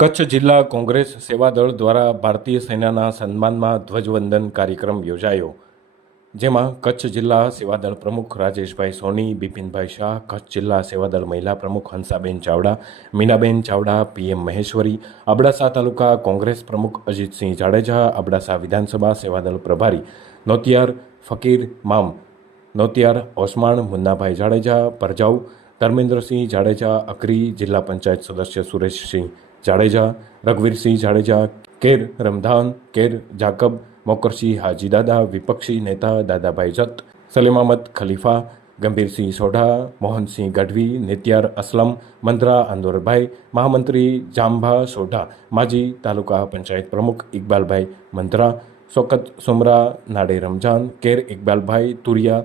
કચ્છ જિલ્લા કોંગ્રેસ સેવાદળ દ્વારા ભારતીય સેનાના સન્માનમાં ધ્વજવંદન કાર્યક્રમ યોજાયો, જેમાં કચ્છ જિલ્લા સેવાદળ પ્રમુખ રાજેશભાઈ સોની, બિપિનભાઈ શાહ, કચ્છ જિલ્લા સેવાદળ મહિલા પ્રમુખ હંસાબેન ચાવડા, મીનાબેન ચાવડા, પીએમ મહેશ્વરી, અબડાસા તાલુકા કોંગ્રેસ પ્રમુખ અજીતસિંહ જાડેજા, અબડાસા વિધાનસભા સેવાદળ પ્રભારી નોતિયાર ફકીર મામ, નોતિયાર ઓસમાણ મુન્નાભાઈ જાડેજા, પરજાઉ ધર્મેન્દ્રસિંહ જાડેજા, અકરી જિલ્લા પંચાયત સદસ્ય સુરેશસિંહ જાડેજા, રઘવીરસિંહ જાડેજા, કેર રમધાન, કેર જાકબ, મોકરસિંહ હાજીદાદા, વિપક્ષી નેતા દાદાભાઈ જત, સલીમ અહમદ ખલીફા, ગંભીરસિંહ સોઢા, મોહનસિંહ ગઢવી, નિત્યાર અસલમ, મંત્રા આંદોરભાઈ, મહામંત્રી જાંભા સોઢા, માજી તાલુકા પંચાયત પ્રમુખ ઇકબાલભાઈ મંત્રા, શોકત સુમરા, નાડે રમજાન, કેર ઇકબાલભાઈ તુરિયા,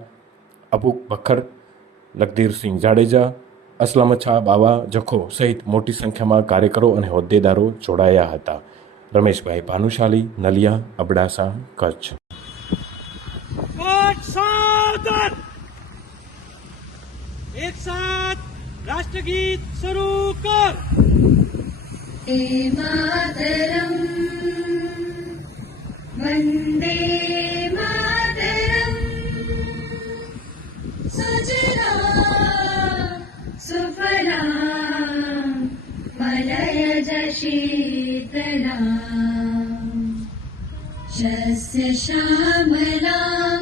અબુ બખર, લગધીરસિંહ જાડેજા, અસલામછા બાવા જખો સહિત મોટી સંખ્યામાં કાર્યકરો અને હોદ્દેદારો જોડાયા હતા. રમેશભાઈ ભાનુશાલી, નલિયા, અબડાસા, કચ્છ. एक साथ राष्ट्रगीत शुरू कर। हे मातरम वंदे मातरम सुजलां सुफलां मलयज शीतलां शस्य श्यामलां